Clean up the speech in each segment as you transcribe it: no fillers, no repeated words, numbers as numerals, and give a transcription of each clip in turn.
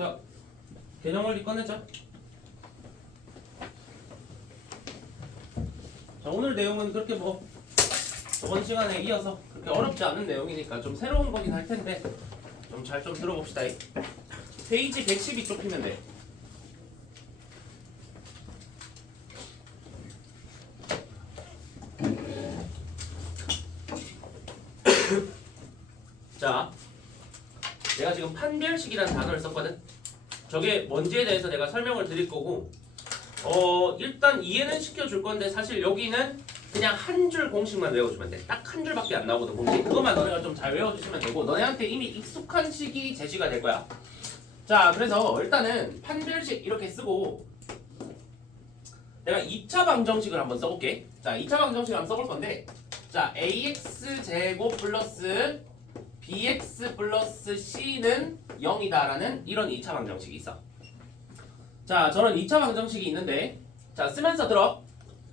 자, 개념원리 꺼내자. 자, 오늘 내용은 그렇게 뭐 저번 시간에 이어서 그렇게 어렵지 않은 내용이니까 좀 새로운 거긴 할 텐데 좀 잘 좀 들어봅시다. 페이지 112 쪽 피면 돼. 자, 내가 지금 판별식이라는 단어를 썼거든. 저게 뭔지에 대해서 내가 설명을 드릴 거고, 일단 이해는 시켜줄 건데 사실 여기는 그냥 한 줄 공식만 외워주면 돼. 딱 한 줄밖에 안 나오거든 공식. 그것만 너네가 좀 잘 외워주시면 되고, 너네한테 이미 익숙한 식이 제시가 될 거야. 자, 그래서 일단은 판별식 이렇게 쓰고 내가 2차 방정식을 한번 써볼게. 자, 2차 방정식을 한번 써볼 건데, 자, ax 제곱 플러스 bx 플러스 c는 0이다 라는 이런 2차 방정식이 있어. 자, 저런 2차 방정식이 있는데, 자, 쓰면서 들어.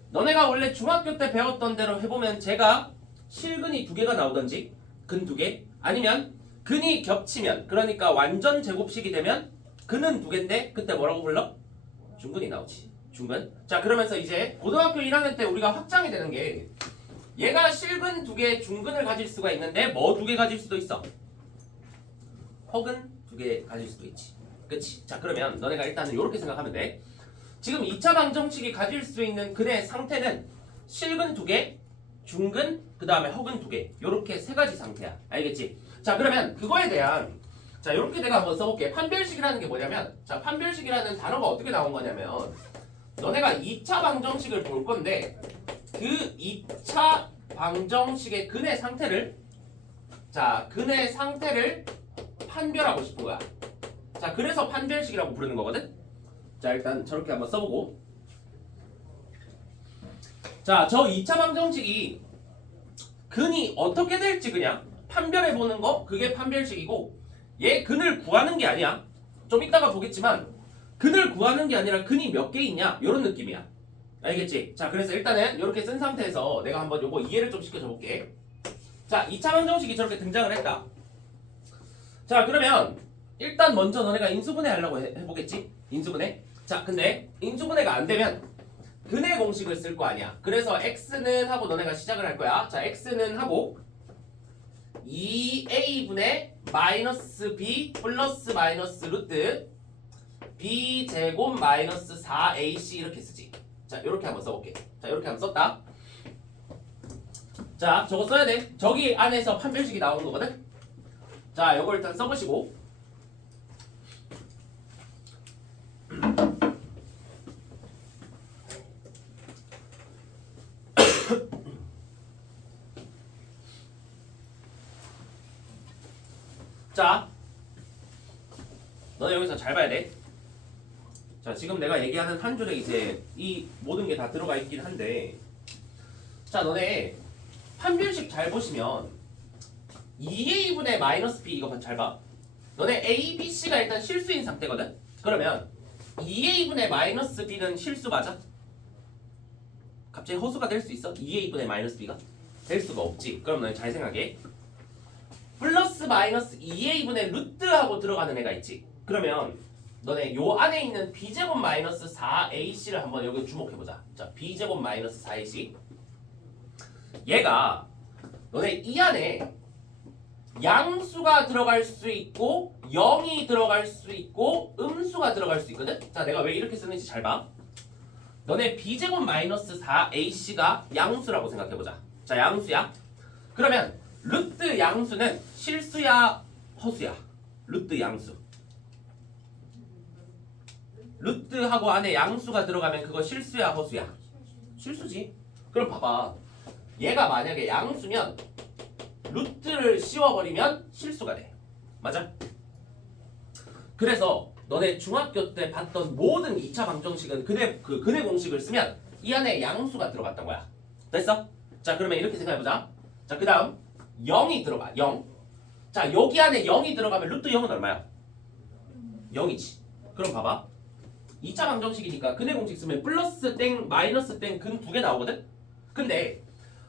너네가 원래 중학교 때 배웠던 대로 해보면 제가 실근이 2개가 나오던지 근 2개, 아니면 근이 겹치면, 그러니까 완전 제곱식이 되면 근은 2개인데 그때 뭐라고 불러? 중근이 나오지. 중근. 자, 그러면서 이제 고등학교 1학년 때 우리가 확장이 되는 게, 얘가 실근 2개, 중근을 가질 수가 있는데 뭐 2개 가질 수도 있어. 허근 2개 가질 수도 있지. 그치? 자, 그러면 너네가 일단은 이렇게 생각하면 돼. 지금 2차 방정식이 가질 수 있는 근의 상태는 실근 2개, 중근, 그 다음에 허근 2개, 요렇게 3가지 상태야. 알겠지? 자, 그러면 그거에 대한, 자, 요렇게 내가 한번 써볼게. 판별식이라는 게 뭐냐면, 자, 판별식이라는 단어가 어떻게 나온 거냐면, 너네가 2차 방정식을 볼 건데 그 2차 방정식의 근의 상태를, 자, 근의 상태를 판별하고 싶은 거야. 자, 그래서 판별식이라고 부르는 거거든. 자, 일단 저렇게 한번 써보고, 자, 저 2차 방정식이 근이 어떻게 될지 그냥 판별해보는 거, 그게 판별식이고, 얘 근을 구하는 게 아니야. 좀 이따가 보겠지만 근을 구하는 게 아니라 근이 몇 개 있냐, 요런 느낌이야. 알겠지? 자, 그래서 일단은 이렇게 쓴 상태에서 내가 한번 요거 이해를 좀 시켜줘 볼게. 자, 2차 방정식이 저렇게 등장을 했다. 자, 그러면 일단 먼저 너네가 인수분해 하려고 해보겠지? 인수분해. 자, 근데 인수분해가 안 되면 근의 공식을 쓸 거 아니야. 그래서 x는 하고 너네가 시작을 할 거야. 자, x는 하고 2a분의 마이너스 b 플러스 마이너스 루트 b 제곱 마이너스 4ac 이렇게 쓰지. 자, 이렇게 한번 써볼게. 자, 이렇게 한번 썼다. 자, 저거 써야 돼. 저기 안에서 판별식이 나오는 거거든. 자, 이거 일단 써보시고, 자, 너네 여기서 잘 봐야 돼. 자, 지금 내가 얘기하는 한 줄에 이제 이 모든 게 다 들어가 있긴 한데, 자, 너네 판별식 잘 보시면 2a분의 마이너스 b, 이거 잘 봐. 너네 a, b, c가 일단 실수인 상태거든. 그러면 2a분의 마이너스 b는 실수 맞아? 갑자기 허수가 될 수 있어? 2a분의 마이너스 b가? 될 수가 없지. 그럼 너네 잘 생각해. 플러스 마이너스 2a분의 루트하고 들어가는 애가 있지. 그러면 너네 요 안에 있는 b제곱 마이너스 4ac를 한번 여기 주목해보자. 자, b제곱 마이너스 4ac, 얘가 너네 이 안에 양수가 들어갈 수 있고 0이 들어갈 수 있고 음수가 들어갈 수 있거든. 자, 내가 왜 이렇게 쓰는지 잘 봐. 너네 b제곱 마이너스 4ac가 양수라고 생각해보자. 자, 양수야. 그러면 루트 양수는 실수야 허수야? 루트 양수. 루트하고 안에 양수가 들어가면 그거 실수야 허수야? 실수지. 그럼 봐봐. 얘가 만약에 양수면 루트를 씌워버리면 실수가 돼. 맞아? 그래서 너네 중학교 때 봤던 모든 2차 방정식은 근의 공식을 쓰면 이 안에 양수가 들어갔던 거야. 됐어? 자, 그러면 이렇게 생각해보자. 자, 그 다음 0이 들어가. 0. 자, 여기 안에 0이 들어가면 루트 0은 얼마야? 0이지. 그럼 봐봐. 2차 방정식이니까 근의 공식 쓰면 플러스 땡 마이너스 땡 근 2개 나오거든? 근데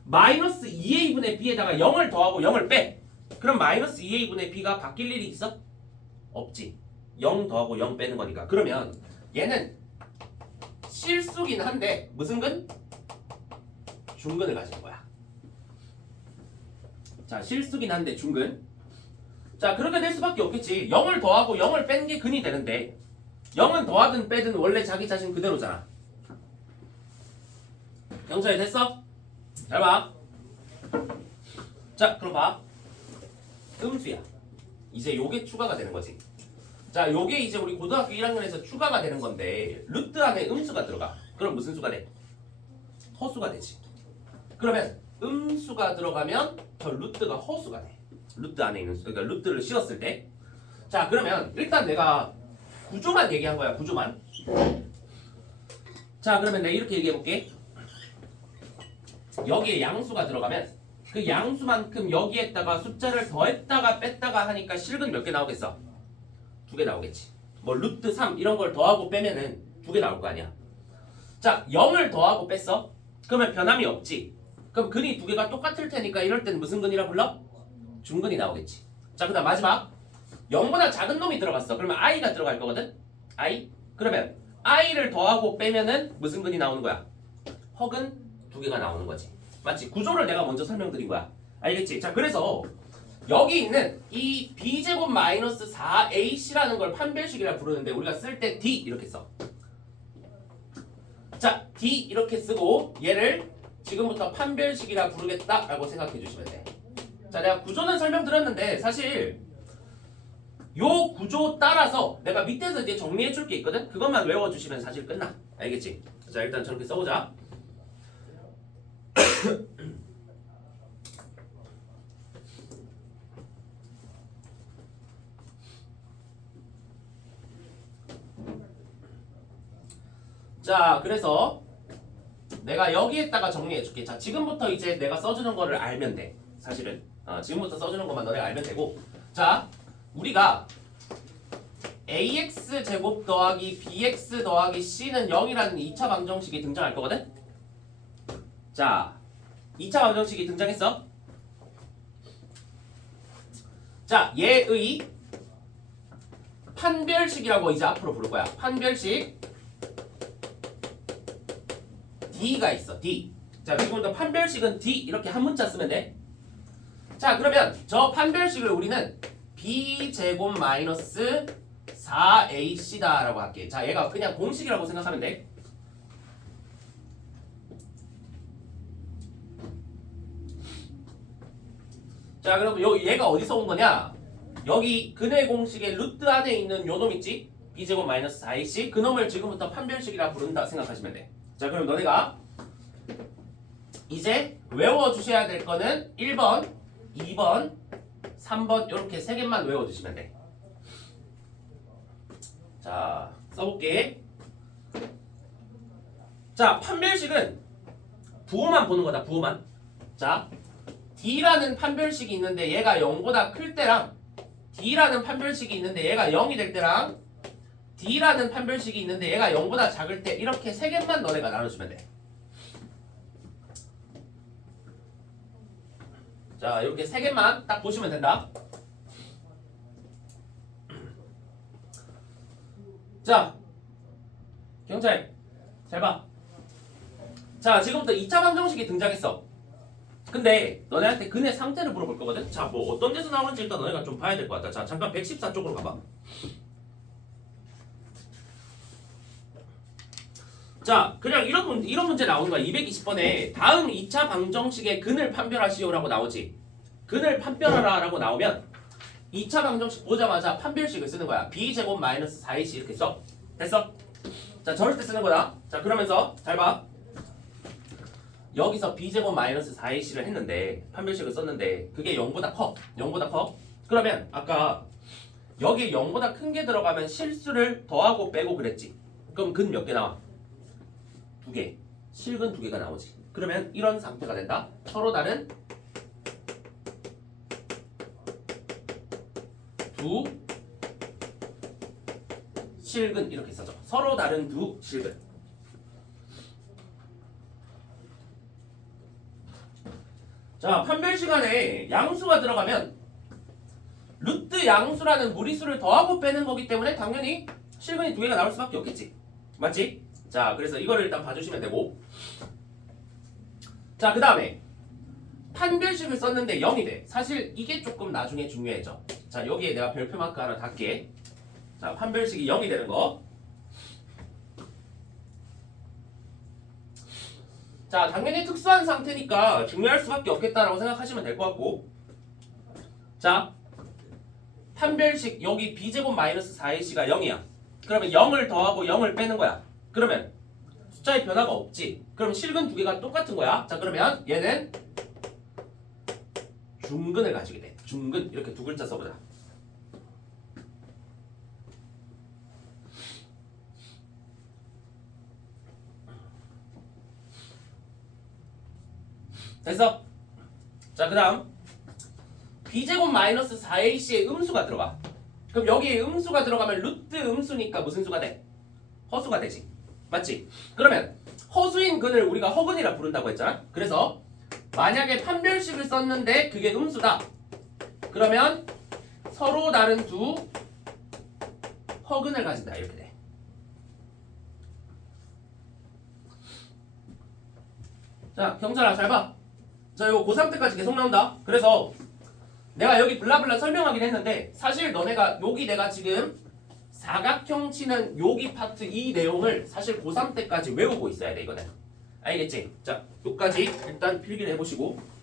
마이너스 2a분의 b에다가 0을 더하고 0을 빼. 그럼 마이너스 2a분의 b가 바뀔 일이 있어? 없지. 0 더하고 0 빼는 거니까. 그러면 얘는 실수긴 한데 무슨 근? 중근을 가지는 거야. 자, 실수긴 한데 중근. 자, 그렇게 될 수밖에 없겠지. 0을 더하고 0을 뺀 게 근이 되는데 0은 더하든 빼든 원래 자기 자신 그대로잖아. 영철이 됐어? 잘 봐. 자, 그럼 봐. 음수야. 이제 요게 추가가 되는 거지. 자, 요게 이제 우리 고등학교 1학년에서 추가가 되는 건데 루트 안에 음수가 들어가. 그럼 무슨 수가 돼? 허수가 되지. 그러면 음수가 들어가면 저 루트가 허수가 돼. 루트 안에 있는 수. 그러니까 루트를 씌웠을 때. 자, 그러면 일단 내가 구조만 얘기한 거야. 구조만. 자, 그러면 내가 이렇게 얘기해 볼게. 여기에 양수가 들어가면 그 양수만큼 여기에다가 숫자를 더했다가 뺐다가 하니까 실근 몇 개 나오겠어? 2개 나오겠지. 뭐 루트 3 이런 걸 더하고 빼면은 2개 나올 거 아니야. 자, 0을 더하고 뺐어? 그러면 변함이 없지. 그럼 근이 2개가 똑같을 테니까 이럴 땐 무슨 근이라 불러? 중근이 나오겠지. 자, 그 다음 마지막 0보다 작은 놈이 들어갔어. 그러면 i가 들어갈 거거든? i? 그러면 i를 더하고 빼면은 무슨 근이 나오는 거야? 허근 2개가 나오는 거지. 맞지? 구조를 내가 먼저 설명드린 거야. 알겠지? 자, 그래서 여기 있는 이 b제곱 마이너스 4ac라는 걸 판별식이라 부르는데 우리가 쓸 때 d 이렇게 써. 자, d 이렇게 쓰고 얘를 지금부터 판별식이라 부르겠다라고 생각해 주시면 돼. 자, 내가 구조는 설명드렸는데 사실 요 구조 따라서 내가 밑에서 이제 정리해 줄 게 있거든? 그것만 외워주시면 사실 끝나. 알겠지? 자, 일단 저렇게 써보자. 자, 그래서 내가 여기에다가 정리해 줄게. 자, 지금부터 이제 내가 써주는 거를 알면 돼. 사실은 지금부터 써주는 것만 너네가 알면 되고. 자, 우리가 ax 제곱 더하기 bx 더하기 c는 0이라는 2차 방정식이 등장할 거거든? 자, 2차 방정식이 등장했어. 자, 얘의 판별식이라고 이제 앞으로 부를 거야. 판별식 D가 있어. D. 자, 지금부터 판별식은 D 이렇게 한 문자 쓰면 돼. 자, 그러면 저 판별식을 우리는 B제곱 마이너스 4AC다 라고 할게. 자, 얘가 그냥 공식이라고 생각하면 돼. 자, 그럼 얘가 어디서 온 거냐? 여기 근의 공식의 루트 안에 있는 요 놈 있지? B제곱 마이너스 4AC 그 놈을 지금부터 판별식이라 부른다 생각하시면 돼. 자, 그럼 너네가 이제 외워주셔야 될 거는 1번, 2번, 3번 이렇게 3개만 외워주시면 돼. 자, 써볼게. 자, 판별식은 부호만 보는 거다. 부호만. 자, D라는 판별식이 있는데 얘가 0보다 클 때랑 D라는 판별식이 있는데 얘가 0이 될 때랑 D라는 판별식이 있는데 얘가 0보다 작을 때 이렇게 3개만 너네가 나눠주면 돼. 자, 이렇게 3개만 딱 보시면 된다. 자, 경찰 잘 봐. 자, 지금부터 2차 방정식이 등장했어. 근데 너네한테 근의 상태를 물어볼 거거든. 자, 뭐 어떤 데서 나오는지 일단 너네가 좀 봐야 될 것 같다. 자, 잠깐 114 쪽으로 가봐. 자, 그냥 이런 문제 나오는 거야. 220번에 다음 2차 방정식의 근을 판별하시오라고 나오지. 근을 판별하라라고 나오면 2차 방정식 보자마자 판별식을 쓰는 거야. b제곱 마이너스 4ac 이렇게 써. 됐어? 자, 저럴 때 쓰는 거다. 자, 그러면서 잘 봐. 여기서 b제곱 마이너스 4ac를 했는데 판별식을 썼는데 그게 0보다 커. 0보다 커. 그러면 아까 여기에 0보다 큰 게 들어가면 실수를 더하고 빼고 그랬지. 그럼 근 몇 개 나와? 2개. 실근 2개가 나오지. 그러면 이런 상태가 된다. 서로 다른 두 실근 이렇게 써줘. 서로 다른 두 실근. 자, 판별 시간에 양수가 들어가면 루트 루트 양수라는 무리수를 더하고 빼는 거기 때문에 당연히 실근이 두 개가 나올 수밖에 없겠지. 맞지? 자, 그래서 이거를 일단 봐주시면 되고. 자, 그 다음에 판별식을 썼는데 0이 돼. 사실 이게 조금 나중에 중요해져. 자, 여기에 내가 별표 마크 하나 달게. 자, 판별식이 0이 되는 거. 자, 당연히 특수한 상태니까 중요할 수밖에 없겠다라고 생각하시면 될 것 같고. 자, 판별식 여기 b제곱 마이너스 4ac가 0이야. 그러면 0을 더하고 0을 빼는 거야. 그러면 숫자의 변화가 없지. 그럼 실근 두 개가 똑같은 거야. 자, 그러면 얘는 중근을 가지게 돼. 중근 이렇게 두 글자 써보자. 됐어? 자, 그 다음 b제곱 마이너스 4ac의 음수가 들어가. 그럼 여기에 음수가 들어가면 루트 음수니까 무슨 수가 돼? 허수가 되지. 맞지? 그러면 허수인 근을 우리가 허근이라 부른다고 했잖아. 그래서 만약에 판별식을 썼는데 그게 음수다. 그러면 서로 다른 두 허근을 가진다. 이렇게 돼. 자, 경찰아 잘 봐. 자, 이거 고3 때까지 계속 나온다. 그래서 내가 여기 블라블라 설명하긴 했는데 사실 너네가 여기 내가 지금 사각형 치는 여기 파트 이 내용을 사실 고3 때까지 외우고 있어야 돼. 이거는 알겠지? 자, 여기까지 일단 필기를 해보시고.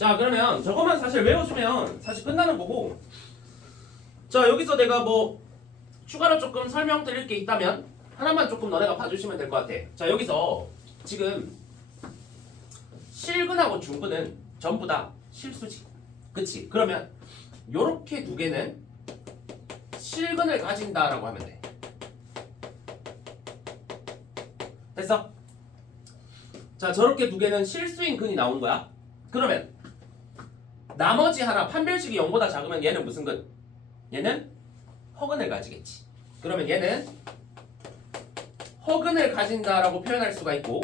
자, 그러면 저것만 사실 외워주면 사실 끝나는 거고. 자, 여기서 내가 뭐 추가로 조금 설명드릴 게 있다면 하나만 조금 너네가 봐주시면 될 것 같아. 자, 여기서 지금 실근하고 중근은 전부 다 실수지. 그치? 그러면 요렇게 두 개는 실근을 가진다라고 하면 돼. 됐어? 자, 저렇게 두 개는 실수인 근이 나오는 거야. 그러면 나머지 하나 판별식이 0보다 작으면 얘는 무슨 근? 얘는 허근을 가지겠지. 그러면 얘는 허근을 가진다라고 표현할 수가 있고.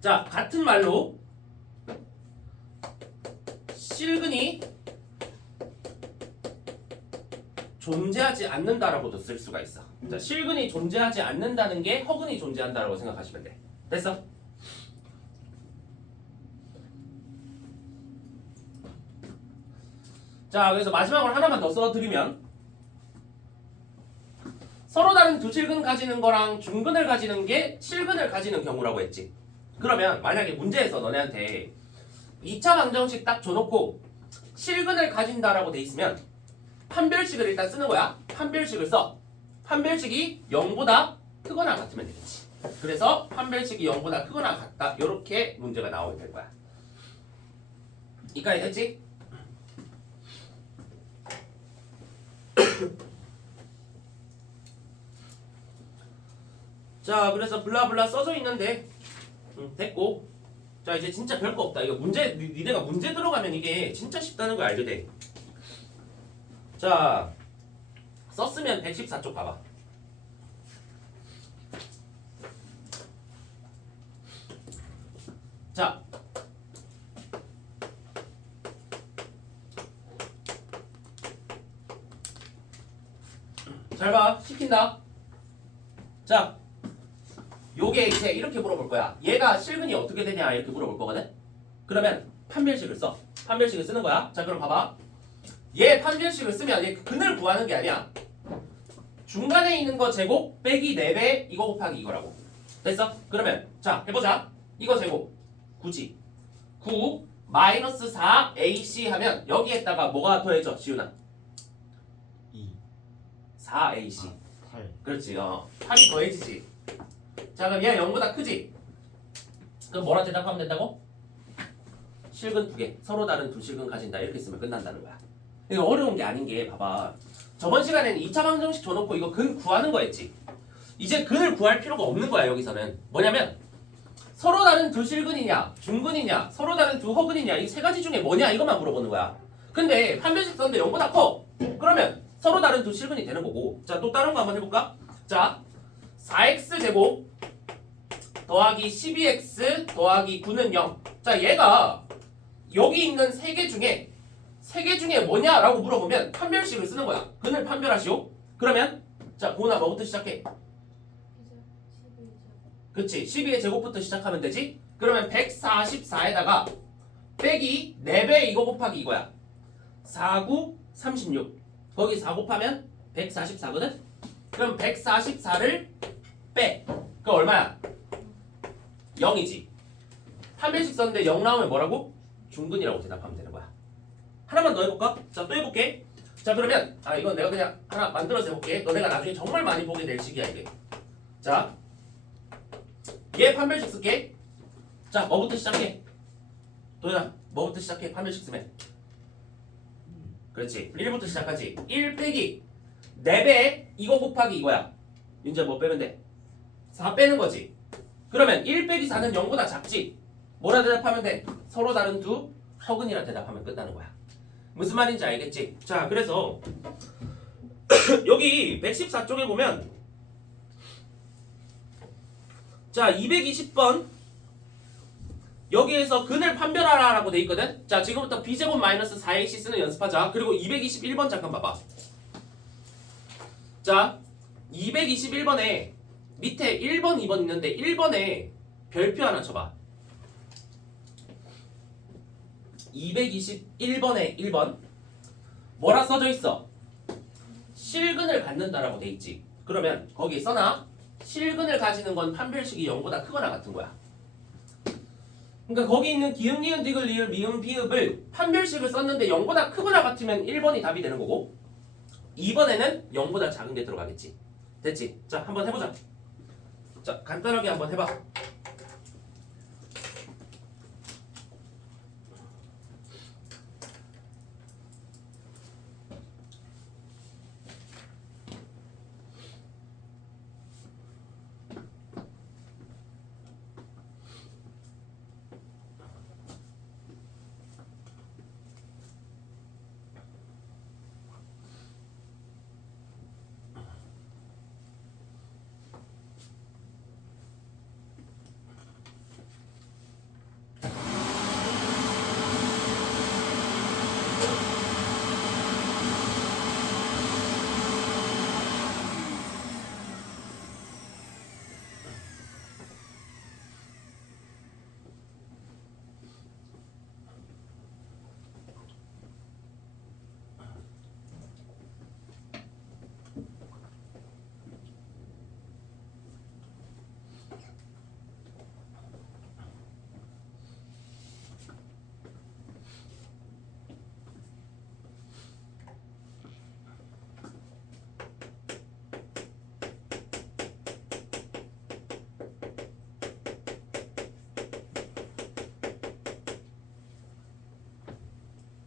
자, 같은 말로 실근이 존재하지 않는다라고도 쓸 수가 있어. 자, 실근이 존재하지 않는다는 게 허근이 존재한다라고 생각하시면 돼. 됐어? 자, 그래서 마지막으로 하나만 더 써드리면 서로 다른 두 실근 가지는 거랑 중근을 가지는 게 실근을 가지는 경우라고 했지. 그러면 만약에 문제에서 너네한테 2차 방정식 딱 줘놓고 실근을 가진다라고 돼 있으면 판별식을 일단 쓰는 거야. 판별식을 써. 판별식이 0보다 크거나 같으면 되겠지. 그래서 판별식이 0보다 크거나 같다. 이렇게 문제가 나오게 될 거야. 이까지 됐지? 자, 그래서 블라블라 써져 있는데 됐고. 자, 이제 진짜 별거 없다. 이거 문제 니네가 문제 들어가면 이게 진짜 쉽다는 걸 알게 돼. 자, 썼으면 114쪽 봐봐. 자, 잘 봐. 시킨다. 자, 요게 이제 이렇게 물어볼 거야. 얘가 실근이 어떻게 되냐 이렇게 물어볼 거거든. 그러면 판별식을 써. 판별식을 쓰는 거야. 자, 그럼 봐봐. 얘 판별식을 쓰면 얘 근을 구하는 게 아니야. 중간에 있는 거 제곱 빼기 4배 이거 곱하기 이거라고. 됐어? 그러면 자, 해보자. 이거 제곱 9지. 9 마이너스 4ac 하면 여기에다가 뭐가 더해져? 지훈아. 4ac. 8. 그렇지. 8이 더해지지. 자, 그럼 얘가 0보다 크지? 그럼 뭐라 대답하면 된다고? 실근 두 개. 서로 다른 두 실근 가진다. 이렇게 쓰면 끝난다는 거야. 이거 어려운 게 아닌 게 봐봐. 저번 시간에는 2차 방정식 줘놓고 이거 근 구하는 거였지. 이제 근을 구할 필요가 없는 거야 여기서는. 뭐냐면 서로 다른 두 실근이냐 중근이냐 서로 다른 두 허근이냐 이 세 가지 중에 뭐냐 이것만 물어보는 거야. 근데 판별식 썼는데 0보다 커. 그러면 서로 다른 두 실근이 되는 거고. 자, 또 다른 거 한번 해볼까? 자, 4x제곱 더하기 12x 더하기 9는 0. 자, 얘가 여기 있는 세 개 중에 뭐냐라고 물어보면 판별식을 쓰는 거야. 근을 판별하시오. 그러면 자, 고은아 뭐부터 시작해? 그치, 12의 제곱부터 시작하면 되지? 그러면 144에다가 빼기 4배 이거 곱하기 이거야. 4, 9, 36. 거기 4 곱하면 144거든? 그럼 144를 빼. 그 얼마야? 0이지. 판별식 썼는데 0 나오면 뭐라고? 중근이라고 대답하면 되는 거야. 하나만 더 해볼까? 자, 또 해볼게. 자, 그러면 이건 내가 그냥 하나 만들어서 해볼게. 너네가 나중에 정말 많이 보게 될 식이야 이게. 자, 얘 판별식 쓸게. 자, 뭐부터 시작해? 도현아, 뭐부터 시작해? 판별식 쓰면. 그렇지. 1부터 시작하지. 1 빼기 4배 이거 곱하기 이거야. 이제 뭐 빼면 돼? 4 빼는 거지. 그러면 1 빼기 4는 0보다 작지. 뭐라 대답하면 돼? 서로 다른 두 허근이라 대답하면 끝나는 거야. 무슨 말인지 알겠지? 자, 그래서 여기 114쪽에 보면 자, 220번 여기에서 근을 판별하라라고 돼 있거든. 자, 지금부터 b제곱 마이너스 4ac 쓰는 연습하자. 그리고 221번 잠깐 봐봐. 자, 221번에 밑에 1번, 2번 있는데 1번에 별표 하나 쳐봐. 221번에 1번 뭐라 써져 있어? 실근을 갖는다라고 돼 있지. 그러면 거기에 써놔. 실근을 가지는 건 판별식이 0보다 크거나 같은 거야. 그러니까 거기 있는 기역, 니은, 디귿, 리을, 미음, 비읍을 판별식을 썼는데 0보다 크거나 같으면 1번이 답이 되는 거고 2번에는 0보다 작은 게 들어가겠지. 됐지? 자, 한번 해보자. 자, 간단하게 한번 해봐.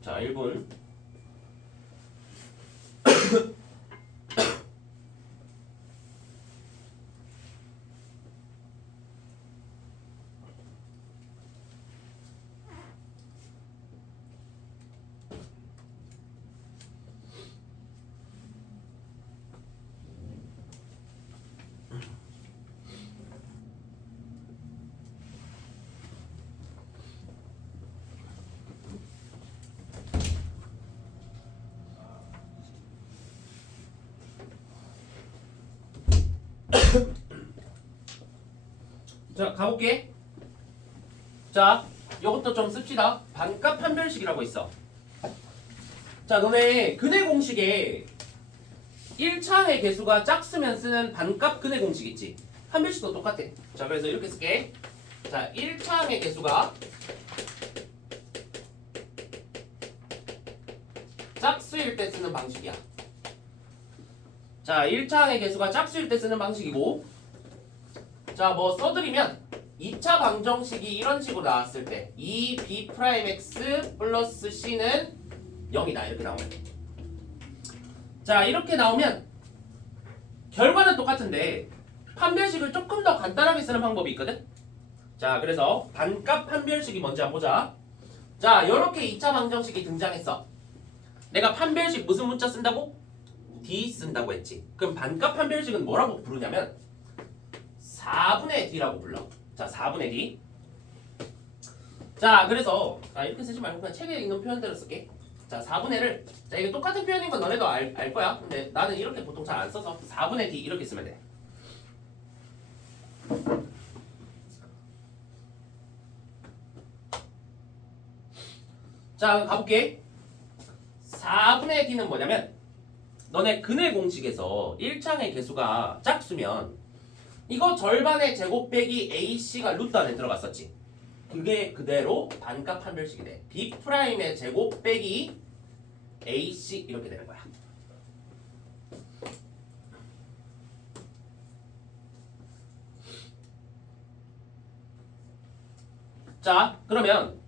자, 1분. 자, 가볼게. 자, 요것도 좀 씁시다. 반값 판별식이라고 있어. 자, 너네 근의 공식에 1차의 개수가 짝수면 쓰는 반값 근의 공식 있지? 판별식도 똑같아. 자, 그래서 이렇게 쓸게. 자, 1차의 개수가 짝수일 때 쓰는 방식이야. 자, 1차의 개수가 짝수일 때 쓰는 방식이고, 자, 뭐 써드리면 2차 방정식이 이런 식으로 나왔을 때 2b'x 플러스 c는 0이다 이렇게 나오면 자 이렇게 나오면 결과는 똑같은데 판별식을 조금 더 간단하게 쓰는 방법이 있거든. 자 그래서 반값 판별식이 뭔지 한번 보자. 자 이렇게 2차 방정식이 등장했어. 내가 판별식 무슨 문자 쓴다고? D 쓴다고 했지. 그럼 반값 판별식은 뭐라고 부르냐면 4분의 D라고 불러. 자 4분의 D. 자 그래서 이렇게 쓰지 말고 그냥 책에 있는 표현대로 쓸게. 자 4분의를 자 이게 똑같은 표현인 건 너네도 알 거야. 근데 나는 이렇게 보통 잘 안 써서 4분의 D 이렇게 쓰면 돼. 자 가볼게. 4분의 D는 뭐냐면 너네 근의 공식에서 1창의 개수가 짝수면 이거 절반의 제곱 빼기 AC가 루트 안에 들어갔었지. 그게 그대로 반값 판별식이 돼. B'의 제곱 빼기 AC 이렇게 되는 거야. 자 그러면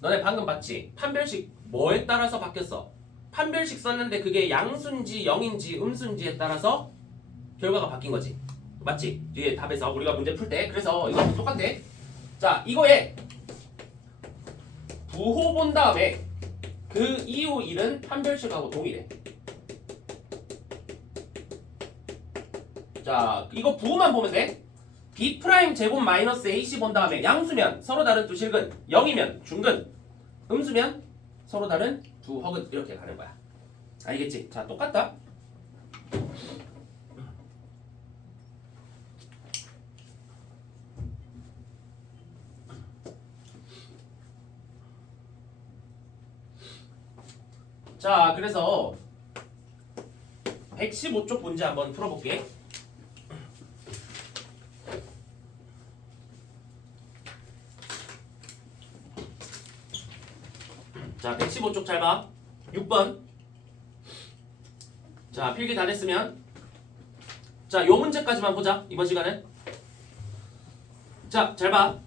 너네 방금 봤지? 판별식 뭐에 따라서 바뀌었어? 판별식 썼는데 그게 양수인지 0인지 음수인지에 따라서 결과가 바뀐 거지. 맞지? 뒤에 답에서 우리가 문제 풀 때. 그래서 이거 똑같네. 자 이거에 부호 본 다음에 그 이후 일은 판별식하고 동일해. 자 이거 부호만 보면 돼. B' 제곱 마이너스 AC 본 다음에 양수면 서로 다른 두 실근, 0이면 중근, 음수면 서로 다른 두 허근 이렇게 가는 거야. 알겠지? 자 똑같다. 자 그래서 115쪽 문제 한번 풀어볼게. 자 115쪽 잘 봐. 6번. 자 필기 다 됐으면 자 요 문제까지만 보자 이번 시간은. 자 잘 봐.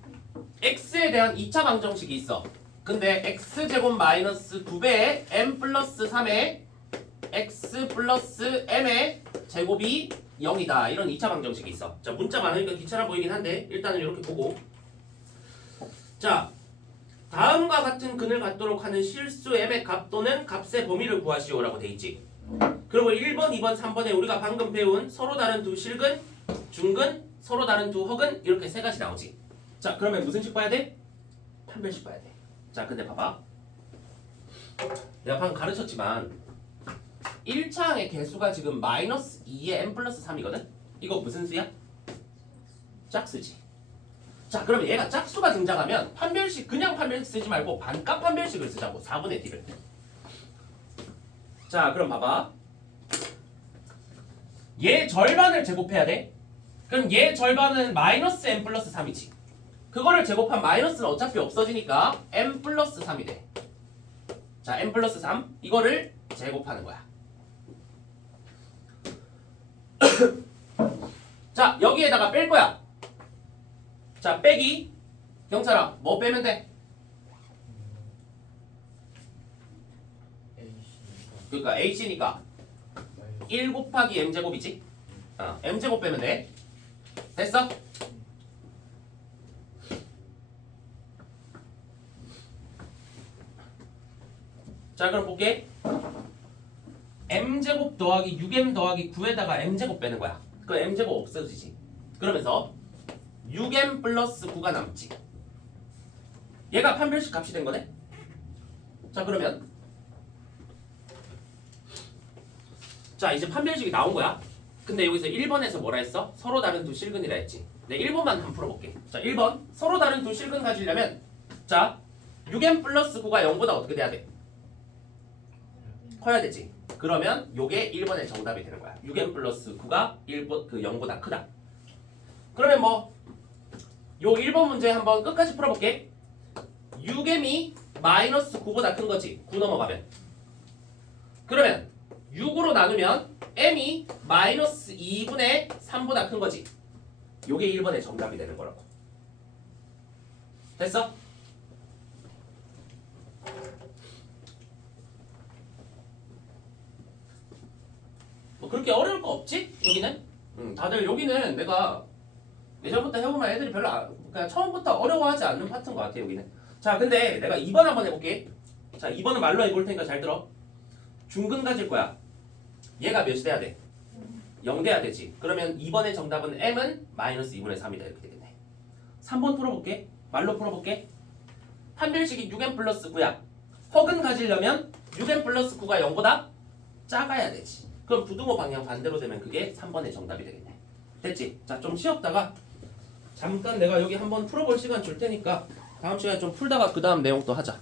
x에 대한 2차 방정식이 있어. 근데 x제곱 마이너스 9배의 m 플러스 3의 x 플러스 m의 제곱이 0이다. 이런 2차 방정식이 있어. 자 문자 많으니까 귀찮아 보이긴 한데 일단은 이렇게 보고. 자 다음과 같은 근을 갖도록 하는 실수 m의 값 또는 값의 범위를 구하시오라고 돼 있지. 그리고 1번, 2번, 3번에 우리가 방금 배운 서로 다른 두 실근, 중근, 서로 다른 두 허근 이렇게 세 가지 나오지. 자 그러면 무슨 식 봐야 돼? 판별식 봐야 돼. 자 근데 봐봐. 내가 방금 가르쳤지만 1차항의 개수가 지금 마이너스 2의 m 플러스 3이거든? 이거 무슨 수야? 짝수지. 자 그러면 얘가 짝수가 등장하면 판별식 그냥 판별식 쓰지 말고 반값 판별식을 쓰자고. 4분의 D를. 자 그럼 봐봐. 얘 절반을 제곱해야 돼. 그럼 얘 절반은 마이너스 m 플러스 3이지. 그거를 제곱한 마이너스는 어차피 없어지니까 m 플러스 3이 돼. 자 m 플러스 3 이거를 제곱하는 거야. 자 여기에다가 뺄 거야. 자 빼기. 경찰아 뭐 빼면 돼? 그러니까 h니까 1 곱하기 m제곱이지. m제곱 빼면 돼. 됐어? 자 그럼 볼게. m제곱 더하기 6m 더하기 9에다가 m제곱 빼는 거야. 그 m제곱 없어지지. 그러면서 6m 플러스 9가 남지. 얘가 판별식 값이 된 거네. 자 그러면 자 이제 판별식이 나온 거야. 근데 여기서 1번에서 뭐라 했어? 서로 다른 두 실근이라 했지. 네 1번만 한번 풀어볼게. 자 1번 서로 다른 두 실근 가지려면 자 6m 플러스 9가 0보다 어떻게 돼야 돼? 커야 되지. 그러면 요게 1번의 정답이 되는 거야. 6m 플러스 9가 0보다 크다. 그러면 뭐 요 1번 문제 한번 끝까지 풀어볼게. 6m이 마이너스 9보다 큰 거지. 9 넘어가면. 그러면 6으로 나누면 m이 마이너스 2분의 3보다 큰 거지. 요게 1번의 정답이 되는 거라고. 됐어? 뭐 그렇게 어려울 거 없지? 여기는? 다들 여기는 내가 예전부터 해보면 애들이 별로 그냥 처음부터 어려워하지 않는 파트인 것 같아 여기는. 자 근데 내가 2번 한번 해볼게. 자 2번은 말로 해볼 테니까 잘 들어. 중근 가질 거야. 얘가 몇이 돼야 돼? 0 돼야 되지. 그러면 2번의 정답은 m은 마이너스 2분의 3이다 이렇게 되겠네. 3번 풀어볼게. 말로 풀어볼게. 판별식이 6n 플러스 9야. 허근 가지려면 6n 플러스 9가 0보다 작아야 되지. 그럼 부등호 방향 반대로 되면 그게 3번의 정답이 되겠네. 됐지? 자 좀 쉬었다가 잠깐 내가 여기 한번 풀어볼 시간 줄 테니까 다음 시간에 좀 풀다가 그 다음 내용 또 하자.